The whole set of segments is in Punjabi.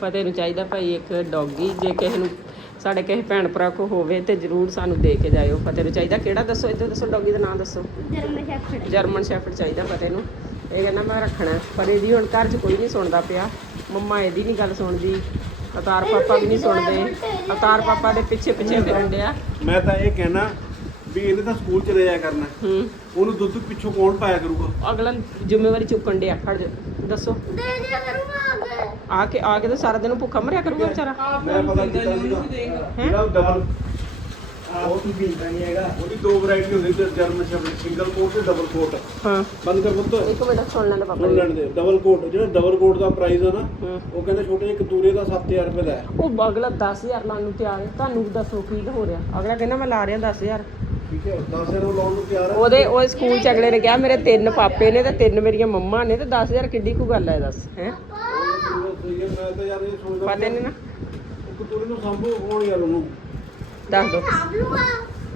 ਫਤਿਹ ਨੂੰ ਚਾਹੀਦਾ ਭਾਈ ਇੱਕ ਡੌਗੀ ਜੇ ਕਿਸੇ ਨੂੰ ਸਾਡੇ ਕਿਸੇ ਭੈਣ ਭਰਾ ਕੋ ਹੋਵੇ ਤੇ ਜਰੂਰ ਸਾਨੂੰ ਦੇ ਕੇ ਜਾਇਓ। ਫਤਿਹ ਨੂੰ ਚਾਹੀਦਾ ਕਿਹੜਾ ਦੱਸੋ ਇੱਧਰ ਦੱਸੋ ਡੌਗੀ ਦਾ ਨਾਮ ਦੱਸੋ। German shepherd. ਜਰਮਨ ਸ਼ੈਫਰਡ ਚਾਹੀਦਾ ਫਤਿਹ ਨੂੰ ਇਹ ਕਹਿੰਦਾ ਮੈਂ ਰੱਖਣਾ। ਪਰ ਇਹਦੀ ਹੁਣ ਘਰ 'ਚ ਕੋਈ ਨਹੀਂ ਸੁਣਦਾ ਪਿਆ। ਮੰਮਾ ਇਹਦੀ ਨਹੀਂ ਗੱਲ ਸੁਣਦੀ ਅਵਤਾਰ ਪਾਪਾ ਵੀ ਨਹੀਂ ਸੁਣਦੇ। ਅਵਤਾਰ ਪਾਪਾ ਦੇ ਪਿੱਛੇ ਪਿੱਛੇ ਫਿਰਨ ਡਿਆ। ਮੈਂ ਤਾਂ ਇਹ ਕਹਿਣਾ ਵੀ ਇਹਨੇ ਤਾਂ ਸਕੂਲ ਚਲੇ ਜਾਇਆ ਕਰਨਾ। ਹੂੰ। ਉਹਨੂੰ ਦੁੱਧ ਪਿੱਛੋਂ ਕੌਣ ਪਾਇਆ ਕਰੂਗਾ? ਅਗਲਾ ਜ਼ਿੰਮੇਵਾਰੀ ਚੁੱਕਣ ਡਿਆ ਖੜ ਜਾ ਦੱਸੋ। ਦੇ ਦਿਆ ਕਰੂੰਗਾ ਅੱਗੇ ਆ ਕੇ ਆ ਕੇ ਤਾਂ ਸਾਰਾ ਦਿਨ ਭੁੱਖਾ ਮਰਿਆ ਕਰੂਗਾ ਵਿਚਾਰਾ। ਮੈਂ ਪਤਾ ਕੀਤਾ ਸੀਗਾ ਜਿਹੜਾ ਡਬਲ ਆਪ ਕੀ ਪੀਂਦਾ ਨਹੀਂ ਹੈਗਾ। ਉਹਦੀ ਦੋ ਵੈਰਾਈਟੀ ਹੁੰਦੀ ਤੇ ਜਰਮਨ ਸ਼ੈਫਰਡ ਸਿੰਗਲ ਕੋਟ ਤੇ ਡਬਲ ਕੋਟ ਹਾਂ। ਬੰਦ ਕਰ ਪੁੱਤ। ਇੱਕ ਮਿੰਟ ਸੁਣ ਲੈਣ ਪਾਪਾ ਸੁਣ ਲੈਣ ਦੇ ਡਬਲ ਕੋਟ ਜਿਹੜਾ ਡਬਲ ਕੋਟ ਦਾ ਪ੍ਰਾਈਸ ਆ ਨਾ ਹੂੰ। ਉਹ ਕਹਿੰਦੇ ਛੋਟੇ ਜਿਹੇ ਕਤੂਰੇ ਦਾ 7000 ਰੁਪਏ ਦਾ ਹੈ। ਉਹ ਅਗਲਾ 10000 ਲਾਉਣ ਨੂੰ ਤਿਆਰ ਹੈ ਤੁਹਾਨੂੰ ਦੱਸੋ ਕੀ ਹੋ ਰਿਹਾ। ਅਗਲਾ ਕਹਿੰਦਾ ਮੈਂ ਲਾ ਰਿਹਾ 10000 ਠੀਕ ਹੈ 10000 ਉਹ ਲਾਉਣ ਨੂੰ ਤਿਆਰ ਹੈ ਉਹਦੇ ਉਹ ਸਕੂਲ ਚ ਅਗਲੇ ਨੇ ਕਿਹਾ ਮੇਰੇ ਤਿੰਨ ਪਾਪੇ ਨੇ ਤੇ ਤਿੰਨ ਮੇਰੀਆਂ ਮੰਮਾ ਨੇ ਤੇ 10000 ਕਿੱਡੀ ਕੁ ਗੱਲ ਹੈ ਦੱਸ ਹੈ? ਮੈਂ ਤਾਂ ਯਾਰ ਇਹ ਸੋਚਦਾ ਪਤਾ ਨਹੀਂ ਨਾ। ਉਹ ਕਤੂਰੇ ਨੂੰ ਸੰਭੋ ਕੌਣ ਯਾਰ ਉਹਨੂੰ। ਦੱਸ ਦੋ। ਸਾਂਭ ਲੂੰਗਾ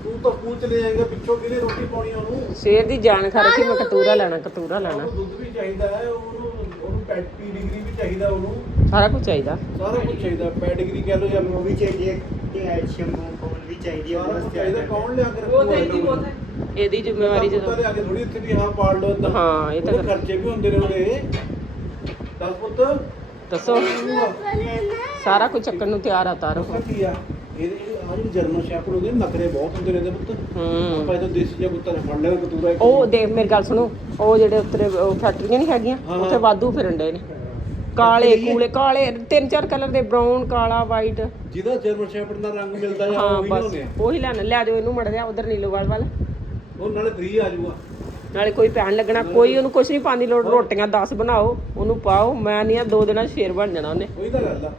ਤੂੰ ਤਾਂ ਸਕੂਲ ਚਲੇ ਜਾਏਗਾ ਪਿੱਛੋਂ ਕਿਹਨੇ ਰੋਟੀ ਪਾਉਣੀ ਆ ਉਹਨੂੰ? ਸ਼ੇਰ ਦੀ ਜਾਨ ਖਾ ਰੱਖੀ ਮੈਂ ਕਤੂਰਾ ਲੈਣਾ ਕਤੂਰਾ ਲੈਣਾ। ਉਹਨੂੰ ਦੁੱਧ ਵੀ ਚਾਹੀਦਾ ਹੈ ਉਹਨੂੰ ਉਹਨੂੰ ਪੈਟ ਪੀਡੀਗਰੀ ਵੀ ਚਾਹੀਦਾ ਉਹਨੂੰ। ਸਾਰਾ ਕੁਝ ਚਾਹੀਦਾ। ਸਾਰਾ ਕੁਝ ਚਾਹੀਦਾ ਪੈਡੀਗਰੀ ਕਹਿ ਲਓ ਜਾਂ ਉਹ ਵੀ ਚਾਹੀਦੀ ਹੈ ਤੇ ਐਲਸ਼ੀਅਮ ਕੋਲ ਵੀ ਚਾਹੀਦੀ ਹੈ ਸਾਰਾ ਕੁਝ ਵਾਸਤੇ ਚਾਹੀਦਾ ਕੌਣ ਲਿਆ ਕੇ ਰੱਖੂਗਾ ਇਹਦੀ ਜ਼ਿੰਮੇਵਾਰੀ ਜਦੋਂ ਲਿਆ ਕੇ ਥੋੜੀ ਇੱਥੇ ਵੀ ਹਾਂ ਪਾਲ ਲਓ ਏਦਾਂ ਹਾਂ, ਇਹ ਤਾਂ ਖਰਚੇ ਵੀ ਹੁੰਦੇ ਨੇ ਉਹਦੇ। ਦਸ ਪੁੱਤ। ਦੱਸੋ। ਸਾਰਾ ਕੁਝ ਚੱਕਣ ਨੂੰ ਤਿਆਰ ਆ ਤਾਰੋ। ਕੀ ਆ? ਇਹਦੇ ਆ ਜਿਹੜੀ ਜਰਮਨ ਸ਼ੈਫਰਡ ਹੁੰਦੇ ਨਖਰੇ ਬਹੁਤ ਹੁੰਦੇ ਨੇ ਇਹਦੇ ਪੁੱਤ। ਹੂੰ। ਆਪਾਂ ਇਹਦਾ ਦੇਸੀ ਜਿਹਾ ਕੁੱਤਾ ਫੜ ਲਿਆ ਕਤੂਰਾ ਇੱਕ ਉਹ ਦੇਖ ਮੇਰੀ ਗੱਲ ਸੁਣੋ। ਉਹ ਜਿਹੜੇ ਉੱਤਰੇ ਉਹ ਫੈਕਟਰੀਆਂ ਨਹੀਂ ਹੈਗੀਆਂ ਹਾਂ, ਉੱਥੇ ਹਾਂ। ਵਾਧੂ ਫਿਰਨ ਡੇ ਨੇ। ਕਾਲੇ ਕੂਲੇ ਕਾਲੇ ਤਿੰਨ ਚਾਰ ਕਲਰ ਦੇ ਬ੍ਰਾਊਨ ਕਾਲਾ ਵਾਈਟ ਜਿਹਦਾ ਜਰਮਨ ਸ਼ੈਫਰਡ ਦਾ ਰੰਗ ਮਿਲਦਾ ਜਾਂ ਹਾਂ ਉਹ ਬਸ ਉਹੀ ਲੈਣਾ ਲੈ ਜਾਓ ਇਹਨੂੰ ਮੜ ਜਾ ਉਧਰ ਨੀਲੋਵਾਲ ਵੱਲ। ਉਹ ਨਾਲੇ ਫ੍ਰੀ ਆ ਜਾਊਗਾ। ਨਾਲੇ ਕੋਈ ਪੈਣ ਲੱਗਣਾ ਕੋਈ ਉਹਨੂੰ ਕੁਝ ਨਹੀਂ ਪਾਣੀ ਲੋੜ। ਰੋਟੀਆਂ 10 ਬਣਾਓ ਉਹਨੂੰ ਪਾਓ। ਮੈਂ ਨਹੀਂ ਆ ਦੋ ਦਿਨਾਂ 'ਚ ਸ਼ੇਰ ਬਣ ਜਾਣਾ ਉਹਨੇ। ਉਹੀ ਤਾਂ ਗੱਲ ਆ।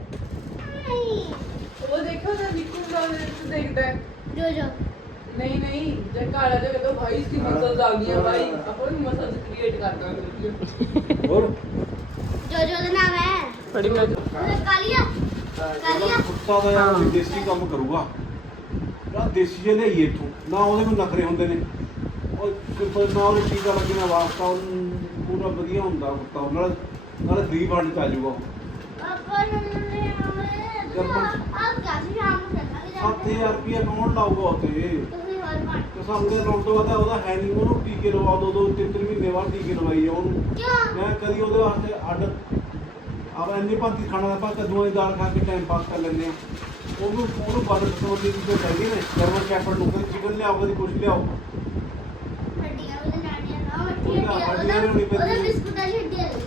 ਉਹ ਦੇਖੋ ਨਾ ਨਿੱਕੂ ਦਾ ਵਿੱਚ ਦੇਖਦਾ ਹੈ। ਜੋ ਜੋ। ਨਹੀਂ ਨਹੀਂ ਜੇ ਕਾਲਾ ਜਿਹਾ ਕਹਿੰਦਾ ਭਾਈ ਇਸ ਦੀ ਮਸਲਸ ਆ ਗਈਆਂ ਭਾਈ ਆਪਾਂ ਵੀ ਮਸਲਸ ਕ੍ਰੀਏਟ ਕਰ ਦਾਂਗੇ। ਹੋਰ? ਜੋ ਜੋ ਦਾ ਨਾਮ ਹੈ? ਬੜੀ ਮੈਂ ਉਹਦਾ ਕਾਲੀਆ? ਕਾਲੀਆ? ਕੁੱਤਾ ਦਾ ਯਾਰ ਵੀ ਦੇਸੀ ਕੰਮ ਕਰੂਗਾ। ਯਾਰ ਦੇਸੀ ਜੇ ਲਿਆਈਏ ਇੱਥੋਂ ਨਾ ਉਹਦੇ ਕੋਲ ਨਖਰੇ ਹੁੰਦੇ ਨੇ। ਉਹ ਕੋਈ ਨਾ ਉਹਦੇ ਟੀਕਾ ਲੱਗਣਾ ਵਾਸਤਾ ਉਹਨੂੰ ਪੂਰਾ ਵਧੀਆ ਹੁੰਦਾ ਕੁੱਤਾ ਉਹ ਨਾਲ ਨਾਲੇ ਫ੍ਰੀ ਫੰਡ ਚ ਆ ਜਾਊਗਾ ਉਹ। ਪਾਪਾ ਨੂੰ ਲੈ ਆਵੇ ਆਪ ਕਾਸੀ ਸ਼ਾਮ ਨੂੰ ਚੱਲਾਂਗੇ ਜਾ 7000 ਰੁਪਏ ਕੌਣ ਲਾਊਗਾ ਉੱਤੇ ਤੁਸੀਂ ਹੋਰ ਬਣ ਤੇ ਤੋਂ ਬਾਅਦ ਉਹਦਾ ਹੈ ਨਹੀਂ ਉਹਨੂੰ ਟੀਕੇ ਲਵਾ ਦੋ ਦੋ ਤਿੰਨ ਤਿੰਨ ਮਹੀਨੇ ਬਾਅਦ ਟੀਕੇ ਲਵਾਈ ਆ ਉਹਨੂੰ। ਮੈਂ ਕਦੀ ਉਹਦੇ ਵਾਸਤੇ ਅੱਡ ਆਪਾਂ ਇੰਨੀ ਭਾਂਤੀ ਖਾਣਾ ਦਾ ਆਪਾਂ ਕੱਦੂਆਂ ਦੀ ਦਾਲ ਖਾ ਕੇ ਟਾਈਮ ਪਾਸ ਕਰ ਲੈਂਦੇ ਆ। ਉਹਨੂੰ ਉਹਨੂੰ ਬੰਦ ਕਸੋਂ ਦੀ ਚੀਜ਼ਾਂ ਚਾਹੀਦੀਆਂ ਨੇ। ਜਰਮਨ ਸ਼ੈਫਰਡ ਨੂੰ ਕਦੀ ਚਿਕਨ ਲਿਆਓ ਕਦੀ ਕੁਛ ਲਿਆਓ।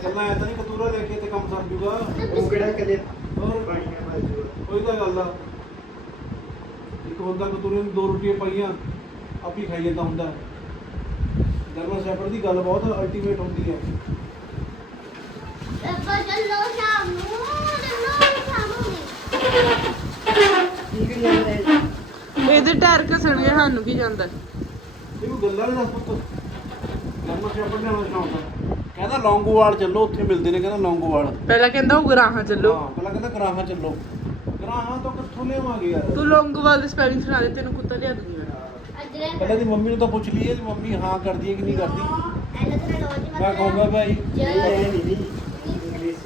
ਕਰਨਾ ਐ ਤਾਂ ਨਹੀਂ ਕਤੂਰਾ ਲੈ ਕੇ ਤੇ ਕੰਮ ਸਰ ਜੂਗਾ? ਉਹ ਕਿਹੜਾ ਕਦੇ ਹੋਰ? ਪਾਣੀਆਂ ਬਾਜੂ ਕੋਈ ਤਾਂ ਗੱਲ ਆ। ਇੱਕ ਬੰਦਾ ਕਤੂਰੇ ਨੂੰ ਦੋ ਰੋਟੀਆਂ ਪਾਈਆਂ ਆਪ ਹੀ ਖਾਈ ਜਾਂਦਾ ਹੁੰਦਾ। ਜਰਮਨ ਸ਼ੈਫਰਡ ਦੀ ਗੱਲ ਬਹੁਤ ਅਲਟੀਮੇਟ ਹੁੰਦੀ ਹੈ। ਚੱਲੋ ਸ਼ਾਮ ਨੂੰ ਚੱਲੋ ਸ਼ਾਮ ਨੂੰ ਠੀਕ ਹੀ ਜਾਂਦਾ ਹੈ ਇਹਦੇ ਟਾਇਰ ਘਸਣ ਗਏ ਸਾਨੂੰ ਕੀ ਜਾਂਦਾ? ਇਹ ਕੋਈ ਗੱਲਾਂ ਨਹੀਂ ਦੱਸ ਪੁੱਤ। ਜਰਮਨ ਸ਼ੈਫਰਡ ਲਿਆਉਣਾ ਸ਼ੌਂਕ ਆ। ਕਹਿੰਦਾ ਲੌਂਗੋਵਾਲ ਚੱਲੋ ਉੱਥੇ ਮਿਲਦੇ ਨੇ ਕਹਿੰਦਾ ਲੌਂਗੋਵਾਲ। ਪਹਿਲਾਂ ਕਹਿੰਦਾ ਉਹ ਗਰਾਹਾਂ ਚੱਲੋ। ਹਾਂ ਪਹਿਲਾਂ ਕਹਿੰਦਾ ਗਰਾਹਾਂ ਚੱਲੋ। ਗਰਾਹਾਂ ਤੋਂ ਕਿੱਥੋਂ ਲਿਆਵਾਂਗੇ ਯਾਰ? ਤੂੰ ਲੌਂਗੋਵਾਲ ਦੀ ਸਪੈਲਿੰਗ ਸੁਣਾ ਦੇ ਤੈਨੂੰ ਕੁੱਤਾ ਲਿਆ ਦੂੰਗੀ ਮੈਂ। ਪਹਿਲਾਂ ਦੀ ਮੰਮੀ ਨੂੰ ਤਾਂ ਪੁੱਛ ਲਈਏ ਜੀ ਮੰਮੀ ਹਾਂ ਕਰਦੀ ਹੈ ਕਿ ਨਹੀਂ ਕਰਦੀ। ਮੈਂ ਕਹੂੰਗਾ ਭਾਈ ਇਹ ਨਹੀਂ ਇੰਗਲਿਸ਼।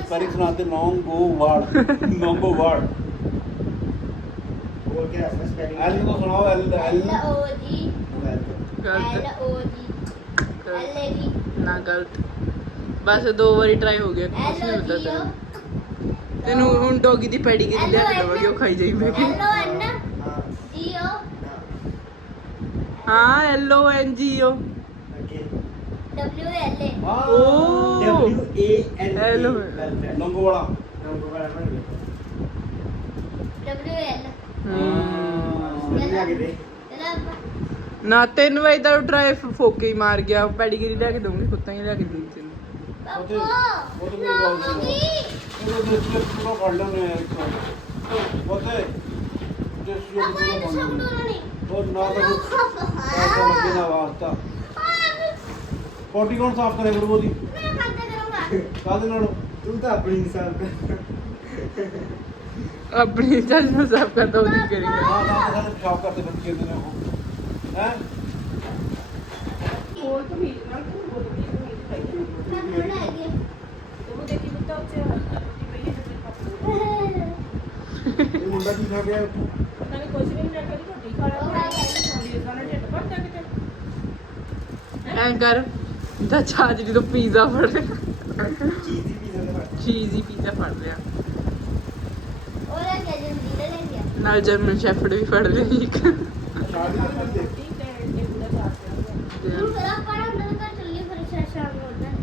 ਸਪੈਲਿੰਗ ਸੁਣਾਤੇ ਲੌਂਗੋ ਵਾਲ ਲੌਂਗੋ ਵਾਲ ਹੋਰ ਕੀ ਹੈ ਸਪੈਲਿੰਗ ਐਲ ਨੂੰ ਸੁਣਾਓ ਐਲ ਐਲ। ਐਲ ਓ ਜੀ। ਐਲ। ਗਲਤ। ਓ ਜੀ। ਐਲ ਏ ਜੀ। ਨਾ ਗਲਤ। ਬਸ ਦੋ ਵਾਰੀ ਟਰਾਈ ਹੋ ਗਿਆ ਕੁਛ ਨਹੀਂ ਓ ਤੈਨੂੰ। ਤੈਨੂੰ ਹੁਣ ਡੋਗੀ ਦੀ ਪੈਡੀ ਕੀ ਲਿਆ ਕੇ ਦਵਾਂਗੇ ਉਹ ਖਾਈ ਜਾਈ ਮੈਂ ਹਾਂ L O N G O W L ਏ ਲੌਂਗੋ ਵਾਲਾ ਵਾਲਾ ਬਣ ਗਿਆ ਡਬਲਯੂ ਐਲ ਦੇ ਨਾ ਤਿੰਨ ਵਜੇ ਦਾ ਟਰਾਈ ਫੋਕੇ ਹੀ ਮਾਰ ਗਿਆ ਪੈਡੀਗਰੀ ਲਿਆ ਕੇ ਦਊਂਗੀ ਕੁੱਤਾ ਹੀ ਲਿਆ ਕੇ ਦਊਂਗੀ ਉਹਦੇ- ਉਹਦੇ ਮੇਰੀ ਗੱਲ ਸੁਣੋ। ਉਹਦੇ ਦੇ ਪੂਰਾ ਫੜ ਲੈਣੇ ਆ ਇੱਕ ਉਹਦੇ ਦੇਸ਼ ਦੇ ਇਹ ਪੂਰਾ ਫੜ ਲੈਣੇ ਉਹ ਨਾ ਤਾਂ ਕੋਈ ਨਾ ਵਾਸਤਾ। ਪੋਟੀ ਕੌਣ ਸਾਫ਼ ਕਰੇ ਗੁਰੂ ਦੀ ਮੈਂ ਖਾਤਾ ਕਰੂੰਗਾ। ਕਾਹਦੇ ਨਾਲ? ਤੂੰ ਤਾਂ ਆਪਣੀ ਇਨਸਾਨ ਕਰ। ਆਪਣੀ ਚੱਜ ਨੂੰ ਸਾਫ਼ ਕਰਦਾ ਉਹਦੀ ਕਰੀ। ਹਾਂ ਨਾ ਤਾਂ ਸਾਡੇ ਪਿਸ਼ਾਬ ਕਰਦੇ ਬੱਚੇ ਦੇ ਨੇ ਉਹ। ਹੈ? ਹੋਰ ਤਾਂ ਵੀ ਨਾਲ ਇਹ ਮੁੰਡਾ ਕੀ ਖਾ ਗਿਆ ਉੱਥੋਂ? ਪਤਾ ਨਹੀਂ ਕੁਝ ਨਹੀਂ ਮੈਂ ਕਦੀ ਰੋਟੀ ਖਾ ਲਿਆ ਇਹ ਸਾਰਾ ਢਿੱਡ ਭਰਦਾ ਕਿਤੇ ਐਂ ਕਰ ਦਾ ਚਾਜ ਜਦੋਂ ਪੀਜ਼ਾ ਫੜ ਲਿਆ ਚੀਜ਼ੀ ਪੀਜ਼ਾ ਦਾ। ਚੀਜ਼ੀ ਪੀਜ਼ਾ ਫੜ ਲਿਆ ਉਹ ਲੈ ਕੇ ਜੰਦੀ ਲੈ ਗਿਆ ਨਾਲ ਜਰਮਨ ਸ਼ੈਫਰਡ ਵੀ ਫੜ ਲਿਆ ਇੱਕ ਸ਼ਾਦੀ ਦੇ ਬੰਦੇ ਤੂੰ ਫਿਰ ਆਪਾਂ ਨਾ ਅੰਦਰ ਘਰ ਚੱਲੀ ਫਿਰ ਸ਼ਾ- ਸ਼ਾਮ ਨੂੰ ਉੱਧਰ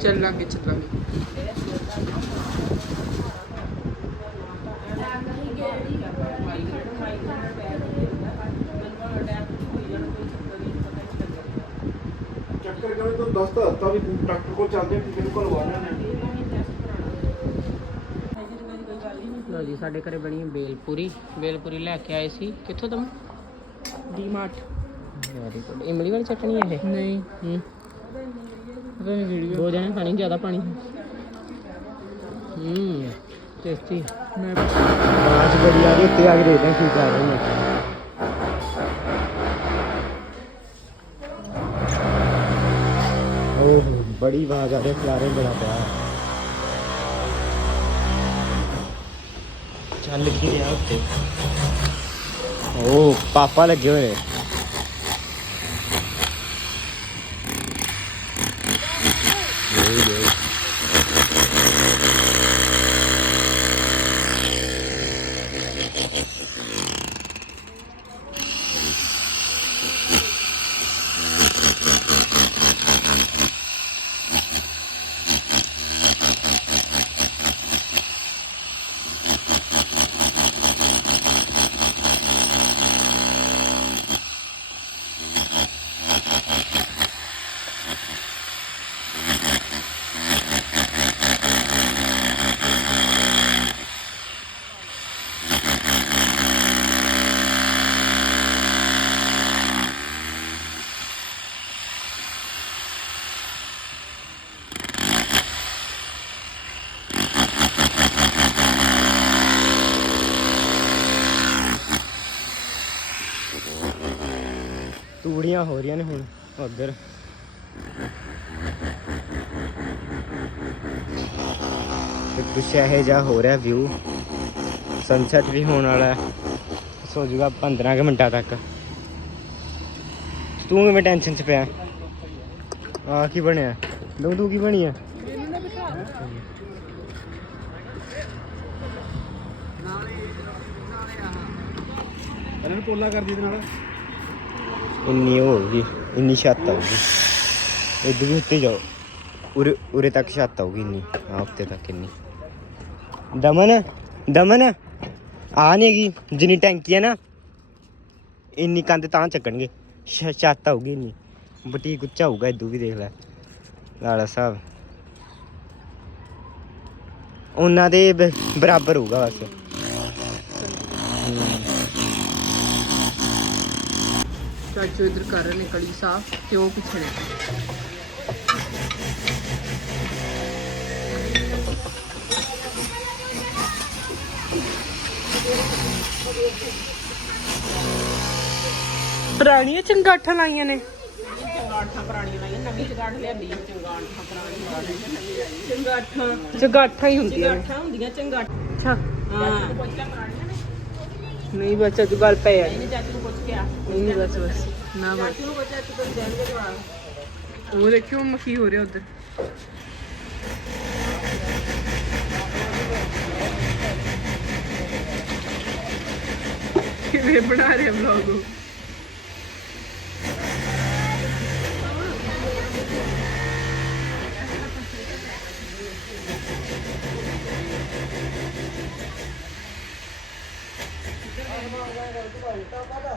ਚੱਲਾਂਗੇ ਚੱਲਾਂਗੇ ਚੱਲਾਂਗੇ ਚੱਕਰ ਕਰੇ ਤਾਂ ਦੱਸ ਤਾਂ ਦਿੱਤਾ ਵੀ ਡਾਕਟਰ ਕੋਲ ਚੱਲਦੇ ਆ ਕਿਸੇ ਨੂੰ ਕੋਲ ਨੇ ਲੋ ਜੀ ਸਾਡੇ ਘਰੇ ਬਣੀ ਹੈ ਬੇਲਪੂਰੀ ਬੇਲਪੂਰੀ ਲੈ ਕੇ ਆਏ ਸੀ ਕਿੱਥੋਂ ਤੁਮ ਡੀਮਾਰਟ ਵੈਰੀ ਗੁੱਡ ਇਮਲੀ ਵਾਲੀ ਚਟਣੀ ਹੈ ਇਹ ਨਹੀਂ ਹੂੰ ਪਤਾ ਨਹੀਂ ਵੀਡੀਓ ਦੋ ਜਣੇ ਖਾਣੀ ਜ਼ਿਆਦਾ ਪਾਣੀ। ਹੂੰ ਟੇਸਟੀ ਮੈਂ ਆਵਾਜ਼ ਬੜੀ ਆ ਰਹੀ ਉੱਤੇ ਆ ਕੇ ਦੇਖਦੇ ਹਾਂ ਕੀ ਕਰ ਰਹੇ ਨੇ। ਓਹ ਬੜੀ ਆਵਾਜ਼ ਆ ਰਹੀ ਖਲਾਰੇ ਬੜਾ ਪਿਆ ਚੱਲ ਕੀ ਰਿਹਾ ਉੱਤੇ। ਓ ਪਾਪਾ ਲੱਗੇ ਹੋਏ ਨੇ। Amen. ਤੂੜੀਆਂ ਹੋ ਰਹੀਆਂ ਨੇ ਹੁਣ ਉਧਰ ਤੇ ਕੁਛ ਇਹ ਜਿਹਾ ਹੋ ਰਿਹਾ ਵਿਊ ਸਨਸੈਟ ਵੀ ਹੋਣ ਵਾਲਾ ਹੈ। ਸੋ ਜੂਗਾ 15 ਕੁ ਮਿੰਟਾਂ ਤੱਕ। ਤੂੰ ਕਿਵੇਂ ਟੈਨਸ਼ਨ ਚ ਪਿਆ? ਆ ਕੀ ਬਣਿਆ? ਦੂ ਤੂੰ ਕੀ ਬਣੀ ਆ? ਇਹਨਾਂ ਨੂੰ ਪੋਲਾ ਕਰਦੀ ਦੇ ਨਾਲ? ਇੰਨੀ ਉਹ ਹੋਊਗੀ ਇੰਨੀ ਛੱਤ ਆਊਗੀ। ਇੱਧਰ ਵੀ ਉੱਤੇ ਜਾਓ। ਉਰੇ ਉਰੇ ਤੱਕ ਛੱਤ ਆਊਗੀ ਇੰਨੀ। ਆ ਉੱਤੇ ਤੱਕ ਇੰਨੀ। ਦਮਨ ਦਮਨ, ਆ ਨਹੀਂ ਜਿੰਨੀ ਟੈਂਕੀ ਹੈ ਨਾ, ਇੰਨੀ ਕੰਧ ਤਾਂ ਚੱਕਣਗੇ। ਛ- ਛੱਤ ਆਊਗੀ ਇੰਨੀ। ਬੁਟੀਕ ਉੱਚਾ ਹੋਊਗਾ ਇਦੂ ਵੀ ਦੇਖ ਲੈ। ਲਾਲਾ ਸਾਹਿਬ। ਉਹਨਾਂ ਦੇ ਬਰਾਬਰ ਹੋਊਗਾ ਬਸ। ਚਾਚੂ ਇਧਰ ਕਰ ਰਹੇ ਨੇ ਕੜੀ ਸਾਫ਼ ਤੇ ਉਹ ਪਿੱਛੇ ਨੇ ਪੁਰਾਣੀਆਂ ਚੰਗਾਠਾਂ ਲਾਈਆਂ ਨੇ। ਚੰਗਾਠਾਂ ਪੁਰਾਣੀਆਂ ਲਾਈਆਂ ਨਵੀਂ ਚੰਗਾਠ ਲਿਆਂਦੀ ਚੰਗਾਠਾਂ ਪੁਰਾਣੀਆਂ ਚੰਗਾਠਾਂ ਚੰਗਾਠਾਂ ਹੀ ਹੁੰਦੀਆਂ ਚੰਗਾਠਾਂ ਹੁੰਦੀਆਂ ਚੰਗਾਠਾਂ ਅੱਛਾ। ਹਾਂ। ਨਹੀਂ ਬੱਚਾ ਤੂੰ ਗੱਲ ਪੈ ਨਹੀਂ ਚਾਚੂ ਨੂੰ ਪੁੱਛ ਕੇ ਆ। ਨਹੀਂ ਨਹੀਂ ਬਸ ਬਸ। ਨਾ ਬਸ। ਚਾਚੂ ਨੂੰ ਪੁੱਛਿਆ ਤੂੰ ਤਾਂ ਜਾਣਗੇ ਜਵਾਬ ਉਹ ਦੇਖਿਓ ਮੱਖੀ ਹੋ ਰਿਹਾ ਉਧਰ। ਕਿਵੇਂ ਬਣਾ ਰਿਹਾ ਵਲੌਗ ਉਹ?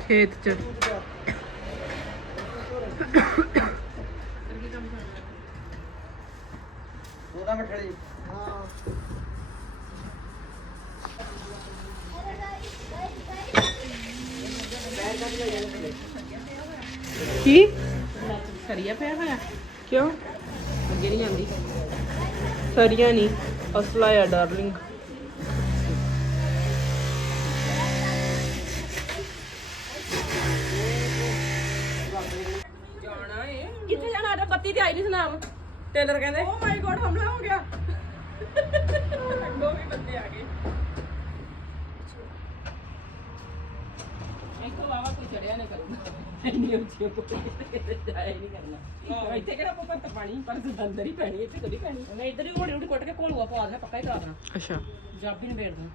ਖੇਤ ਚ। ਉਹਦਾ ਮਠੜੀ ਕੀ? ਸਰੀਆ ਪਿਆ ਹੋਇਆ। ਕਿਉਂ? ਅੱਗੇ ਨਹੀਂ ਜਾਂਦੀ ਸਰੀਆ ਨਹੀਂ ਅਸਲਾ ਆ ਡਾਰਲਿੰਗ ਸੁਨਾਮ ਟੇਲਰ ਕਹਿੰਦੇ। ਓ ਮਾਈ ਗੋਡ ਹਮਲਾ ਹੋ ਗਿਆ। ਅੱਗੋਂ ਵੀ ਬੰਦੇ ਆ ਗਏ। ਇੱਕੋ ਵਾਵਾ ਕੋਈ ਚੜਿਆ ਨਹੀਂ ਕਰੂਗਾ। ਇੰਨੀ ਉੱਚੀ ਉੱਪਰ ਜਾਇਆ ਨਹੀਂ ਕਰਨਾ। ਇੱਥੇ ਕਿਹੜਾ ਪਪਾ ਤਾਂ ਪਾਣੀ ਪਰ ਅੰਦਰ ਹੀ ਪੈਣੀ ਇੱਥੇ ਕਦੀ ਪੈਣੀ। ਮੈਂ ਇੱਧਰ ਹੀ ਘੋੜੀ ਉੜ ਕੁੱਟ ਕੇ ਕੋਲੂਆ ਪਵਾ ਦੇਣਾ ਪੱਕਾ ਹੀ ਕਰਾ ਦੇਣਾ। ਅੱਛਾ। ਜਾਬੀ ਨੂੰ ਵੇੜ ਦੇਣਾ।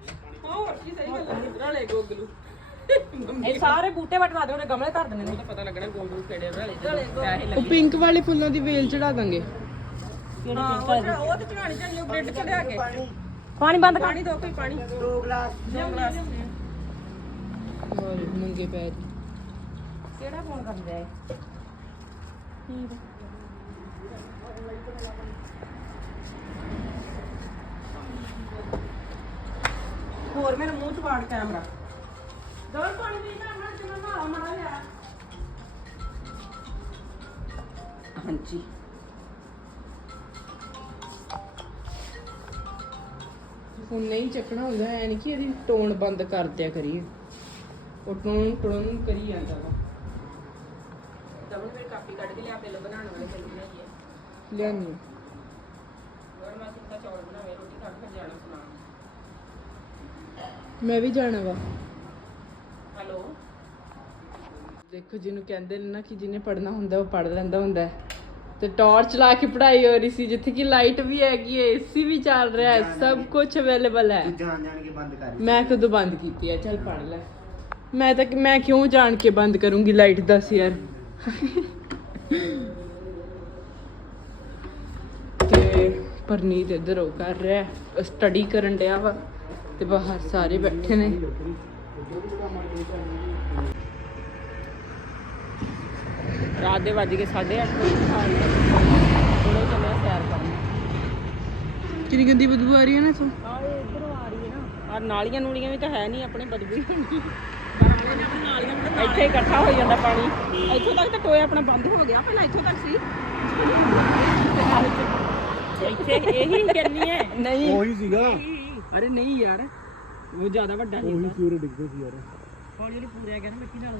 ਹੋਰ ਕੀ ਸਹੀ ਗੱਲ ਹੈ ਨਾਲੇ ਗੋਗਲੂ? ਇਹ ਸਾਰੇ ਬੂਟੇ ਵਟਵਾ ਦੇ ਉਹਨੇ ਗਮਲੇ ਧਰ ਦੇਣੇ ਨੇ। ਤਾਂ ਪਤਾ ਲੱਗਣਾ ਗੋਗਲੂ ਕਿਹੜੇ ਨਾਲੇ ਪੈਸੇ ਉਹ ਪਿੰਕ ਵਾਲੇ ਫੁੱਲਾਂ ਦੀ ਵੇਲ ਚੜਾ ਦਾਂਗੇ। ਹਾਂ ਉਹ ਚੜਾ- ਉਹ ਤੇ ਚੜਾਣੀ ਚਾਹੀਦੀ ਉਹ ਬ੍ਰੈਡ ਚ ਲਿਆ ਕੇ। ਪਾਣੀ। ਬੰਦ ਕਰ। ਪਾਣੀ ਦੋ ਕੋਈ ਪਾਣੀ। ਦੋ ਗਲਾਸ। ਦੋ ਗਲਾਸ। ਹੋਰ ਨੰਗੇ ਪੈਰ। ਕਿਹੜਾ ਫੋਨ ਕਰਦਾ ਹੈ? ਹੋਰ ਮੇਰੇ ਮੂੰਹ ਚ ਪਾੜ ਕੈਮਰਾ। ਦੋਰ ਪਾਣੀ ਪੀ ਨਾ ਮੈਂ ਜਿਵੇਂ ਨਾ ਮੜਾ ਲਿਆ ਹਾਂਜੀ ਫੋਨ ਨਹੀਂ ਚੱਕਣਾ ਹੁੰਦਾ ਐ ਨਹੀਂ ਕਿ ਇਹਦੀ ਟੋਨ ਬੰਦ ਕਰ ਦਿਆ ਕਰੀਏ। ਉਹ ਟੋਨ ਟੋਨ ਕਰੀ ਜਾਂਦਾ ਵਾ। ਦਮਨ ਫਿਰ ਕਾਪੀ ਕੱਢ ਕੇ ਲਿਆ ਪਹਿਲਾਂ ਬਣਾਉਣ ਵਾਲੇ ਪਹਿਲਾਂ ਬਣਾਈਏ। ਲਿਆਨੀ ਹੋਰ ਮੈਂ ਸਿੰਦਾ ਚੌਲ ਬਣਾਵੇ ਰੋਟੀ ਖਾ ਕੇ ਫਿਰ ਜਾਣਾ ਸੁਣਾ ਮੈਂ ਵੀ ਜਾਣਾ ਵਾ। ਦੇਖੋ ਜਿਹਨੂੰ ਕਹਿੰਦੇ ਨੇ ਨਾ ਕਿ ਜਿਹਨੇ ਪੜਨਾ ਹੁੰਦਾ ਉਹ ਪੜ ਲੈਂਦਾ ਹੁੰਦਾ। ਤੇ ਟਾਰਚ ਲਾ ਕੇ ਪੜਾਈ ਹੋ ਰਹੀ ਸੀ ਜਿੱਥੇ ਕਿ ਲਾਈਟ ਵੀ ਹੈਗੀ ਹੈ ਏਸੀ ਵੀ ਚੱਲ ਰਿਹਾ ਹੈ ਸਭ ਕੁਝ ਅਵੇਲੇਬਲ ਹੈ। ਤੂੰ ਜਾਣ ਜਾਣ ਕੇ ਬੰਦ ਕਰ। ਮੈਂ ਕਦੋਂ ਬੰਦ ਕੀਤੀ ਹੈ ਚੱਲ ਪੜ ਲੈ। ਮੈਂ ਤਾਂ ਮੈਂ ਕਿਉਂ ਜਾਣ ਕੇ ਬੰਦ ਕਰੂੰਗੀ ਲਾਈਟ ਦੱਸ ਯਾਰ। ਤੇ ਪਰਨੀਤ ਇੱਧਰ ਉਹ ਕਰ ਰਿਹਾ ਸਟੱਡੀ ਕਰਨ ਡਿਆ ਵਾ ਤੇ ਬਾਹਰ ਸਾਰੇ ਬੈਠੇ ਨੇ। ਰਾਤ ਦੇ ਵੱਜ ਕੇ 8:30 ਵਜੇ। ਖਾਣ ਥੋੜੇ ਚੱਲਿਆ ਸੈਰ ਕਰਨ। ਕਿੰਨੀ ਗੰਦੀ ਬਦਬੂ ਆ ਰਹੀ ਹੈ ਨਾ ਤੂੰ ਆ ਇਹ ਇਧਰੋਂ ਆ ਰਹੀ ਹੈ ਨਾ। ਆ ਨਾਲੀਆਂ ਨੂਲੀਆਂ ਵੀ ਤਾਂ ਹੈ ਨਹੀਂ ਆਪਣੇ ਬਦਬੂ ਹੀ ਹੁੰਦੀ ਇੱਥੇ ਇਕੱਠਾ ਹੋ ਜਾਂਦਾ ਪਾਣੀ। ਇੱਥੋਂ ਤੱਕ ਤਾਂ ਟੋਏ ਆਪਣਾ ਬੰਦ ਹੋ ਗਿਆ ਪਹਿਲਾਂ ਇੱਥੋਂ ਤੱਕ ਸੀ। ਇੱਥੇ ਇਹੀ ਕਰਨੀ ਹੈ। ਨਹੀਂ ਉਹੀ ਸੀਗਾ। ਅਰੇ ਨਹੀਂ ਯਾਰ। ਉਹ ਜ਼ਿਆਦਾ ਵੱਡਾ ਸੀ ਉਹੀ ਸੂਰੇ ਡਿੱਗਦੇ ਸੀ ਯਾਰ। ਹੌਲੀ ਹੌਲੀ ਪੂਰਿਆ ਗਿਆ ਨਾ ਮਿੱਟੀ ਨਾਲ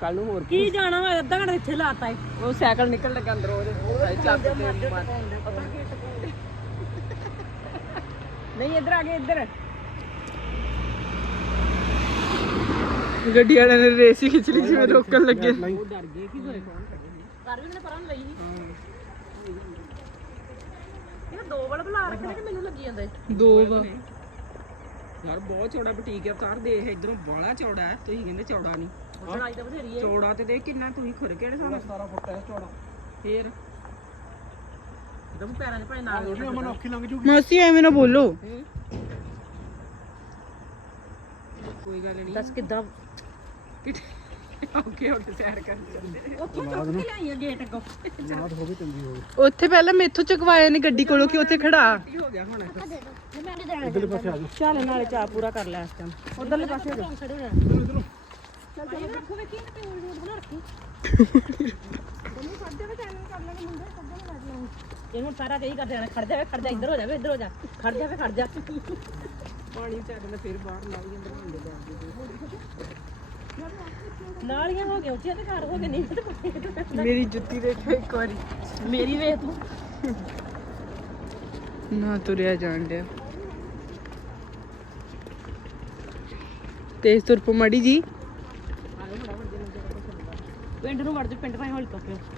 ਕੱਲ ਨੂੰ ਹੋਰ ਕੀ ਜਾਣਾ ਵਾ ਅੱਧਾ ਘੰਟਾ ਇੱਥੇ ਲਾਤਾ ਏ। ਉਹ ਸਾਈਕਲ ਨਿਕਲ ਲੱਗਾ ਅੰਦਰੋਂ ਉਹਦੇ ਚੱਕ ਤੇ ਮਾਰ ਪਤਾ ਕੀ ਟਕੂੜੇ ਨਹੀਂ ਇੱਧਰ ਆ ਗਏ ਇੱਧਰ। ਗੱਡੀ ਵਾਲਿਆਂ ਨੇ ਰੇਸ ਹੀ ਖਿੱਚ ਲਈ ਜਿਵੇਂ ਰੋਕਣ ਲੱਗੇ। ਉਹ ਡਰ ਗਏ ਕਿ ਹੋਏ ਕੌਣ ਕੱਢੇ ਕਰ ਵੀ ਉਹਨੇ ਪਰਾਂ ਨੂੰ ਲਈ ਸੀ। ਇਹ ਦੋ ਵਾਲਾ ਬੁਲਾ ਰੱਖਣੇ ਕਿ ਮੈਨੂੰ ਲੱਗੀ ਜਾਂਦਾ ਏ? ਦੋ ਵਾ ਯਾਰ ਬਹੁਤ ਚੌੜਾ ਬੁਟੀਕ ਹੈ ਉਤਾਰ ਦੇ ਇਧਰੋਂ ਬਾਲਾ ਚੌੜਾ ਹੈ। ਤੁਸੀਂ ਕਹਿੰਦੇ ਚੌੜਾ ਨਹੀਂ। ਚੌੜਾਈ ਤਾਂ ਬਥੇਰੀ ਹੈ। ਚੌੜਾ ਤੇ ਦੇਖ ਕਿੰਨਾ ਤੁਸੀਂ ਖੁਰ ਕਿਹੜੇ ਸਾਲ 17 ਫੁੱਟ ਹੈ ਚੌੜਾ। ਫੇਰ? ਦਮ ਪੈਰਾਂ ਦੇ ਭਾਈ ਨਾਲ ਉਹਨੇ ਅਮਨ ਔਖੀ ਲੰਘ ਜੂਗੀ। ਮਾਸੀ ਐਵੇਂ ਨਾ ਬੋਲੋ। ਕੋਈ ਗੱਲ ਨਹੀਂ ਦੱਸ ਕਿੱਦਾਂ? ਓਕੇ ਓਕੇ ਸੈਰ ਕਰ ਜਾਂਦੇ ਉੱਥੋਂ ਚੁੱਕ ਕੇ ਲਿਆਈਆਂ ਗੇਟ ਅੱਗੋਂ। ਯਾਦ ਹੋਵੇ ਚੰਗੀ ਹੋਵੇ ਉੱਥੇ ਪਹਿਲਾਂ ਮੈਥੋਂ ਚਕਵਾਏ ਨੇ ਗੱਡੀ ਕੋਲੋਂ ਕਿ ਉੱਥੇ ਖੜਾ। ਕੀ ਹੋ ਗਿਆ ਹੁਣ? ਇਧਰਲੇ ਪਾਸੇ ਆ ਜਾ ਚੱਲ ਨਾਲੇ ਚਾਹ ਪੂਰਾ ਕਰ ਲੈ ਇਸ ਟਾਈਮ ਉਧਰਲੇ ਪਾਸੇ ਹੋ ਜਾ ਇਧਰੋਂ ਰੱਖੋ ਵੇਖੀ ਤੇ ਰੋਡ ਬਣਾ ਰੱਖੀ। ਇਹਨੂੰ ਸਾਰਾ ਕਹੀ ਕਰਦੇ ਜਾਣਾ ਖੜ ਜਾਵੇ ਖੜ ਜਾ ਇੱਧਰ ਹੋ ਜਾਵੇ ਇੱਧਰ ਹੋ ਜਾ। ਖੜ ਜਾਵੇ ਖੜ ਜਾ। ਪਾਣੀ ਚੱਕ ਲੈ ਫਿਰ ਬਾਹਰ ਨਾਲੀਆਂ ਬਣਾਉਂਦੇ ਜਾਂਦੇ ਨਾਲੀਆਂ ਹੋ ਗਈਆਂ ਉੱਚੀਆਂ ਤੇ ਘਰ ਹੋ ਗਏ ਨਹੀਂ ਤੇ ਪਾਣੀ ਮੇਰੀ ਜੁੱਤੀ ਦੇਖੋ ਇੱਕ ਵਾਰੀ। ਮੇਰੀ ਵੇਖ ਤੂੰ। ਨਾ ਤੁਰਿਆ ਜਾਣ ਡਿਆ। ਤੇਜ਼ ਤੁਰ ਪੋ ਮਾੜੀ ਜੀ। ਪਿੰਡ ਨੂੰ ਵੜ ਜਾ ਪਿੰਡ ਭਾਈ ਹੌਲੀ ਤੋਂ ਪਿਓ।